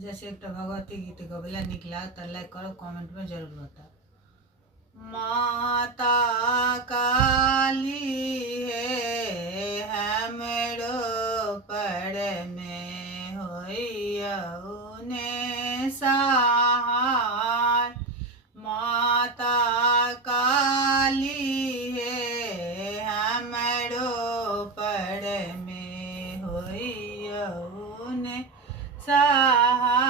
जैसे एक भगवती गीत गवेला निकला तो लाइक करो, कमेंट में जरूर बताओ। माता काली है हमरो पर में होइयउने सहाय। माता काली है हमरो पर में होइयउने सहाय।